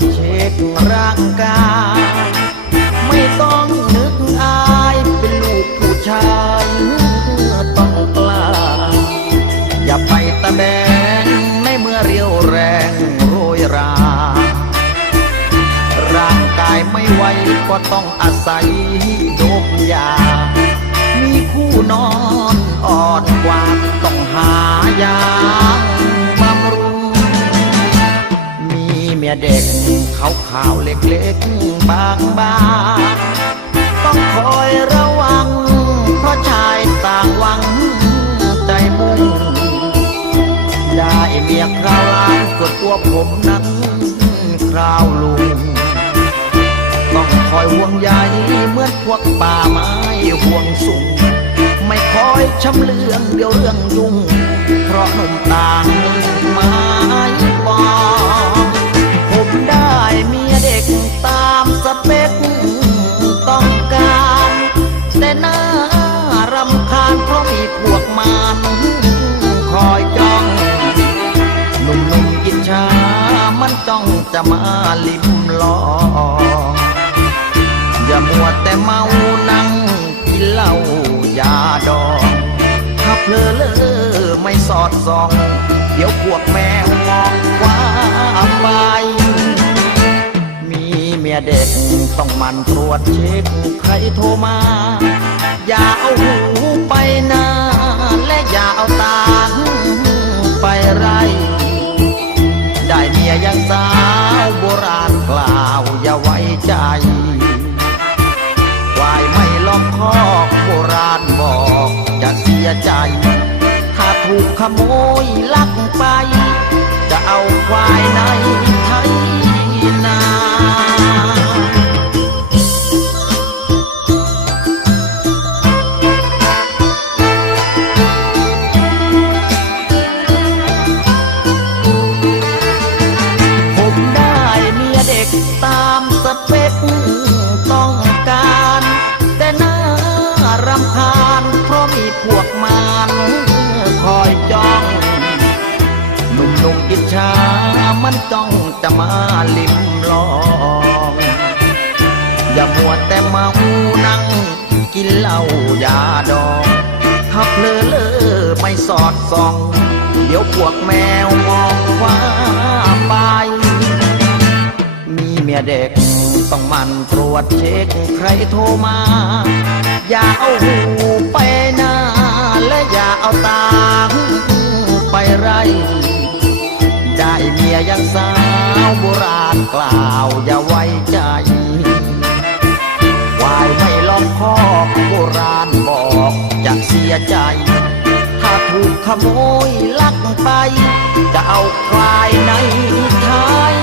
จเช็คร่างกายไม่ต้องนึกอายเป็นลูกผู้ชายต้องกล้าอย่าไปตะแบงในเมื่อเรียวแรงโรยราร่างกายไม่ไหวก็ต้องอาศัยโดบยามีคู่นอนอ่อนกว่าต้องหายาบำรุงมีเมียเด็กขาวๆเล็กๆบางๆต้องคอยระวังเพราะชายต่างหวังใจมุ่งได้เมียคราวหลานส่วนตัวผมนั้นคราวลุงต้องคอยห่วงใยเหมือนพวกป่าไม้ห่วงสูงไม่คอยช้ำเลืองเดี๋ยวเรื่องยุ่งเพราะหนุ่มต่างไม้ปองผมได้เมียเด็กตามสเปคต้องการแต่น่ารำคาญเพราะมีพวกมารคอยจ้องหนุ่มๆกินชามันจ้องจะมาลิ้มลองอย่ามัวแต่เมานั่งกินเหล้ายาดองถ้าเพลอเลอไม่สอดส่องเดี๋ยวพวกแมวมองว่าไปมีเมียเด็กต้องมันตรวจเช็คใครโทรมาอย่าเอาหูไปนาและอย่าเอาตาไปไรได้เมียยังสาวโบราณกล่าวอย่าไว้ใจควายไม่ล้อมคอกโบราณบอกจะเสียใจถ้าถูกขโมยลักไปจะเอาควายในไทยนาผมได้เมียเด็กตามสเปคต้องการแต่น่ารำคาญเพราะมีพวกมารคอยจ้องหนุ่มๆอิจฉามันจ้องจะมาลิ้มลองอย่ามัวแต่เมานั่งกินเหล้ายาดองถ้าเพลอเลอไม่สอดส่องเดี๋ยวพวกแมวมองว่าไปมีเมียเด็กต้องมันตรวจเช็คใครโทรมาอย่าเอาหูไปหน้าและอย่าเอาตาไปไรได้เมียยังสาวโบราณกล่าวอย่าไว้ใจควายไม่ล้อมคอกโบราณบอกจะเสียใจถ้าถูกขโมยลักไปจะเอาควายในไทย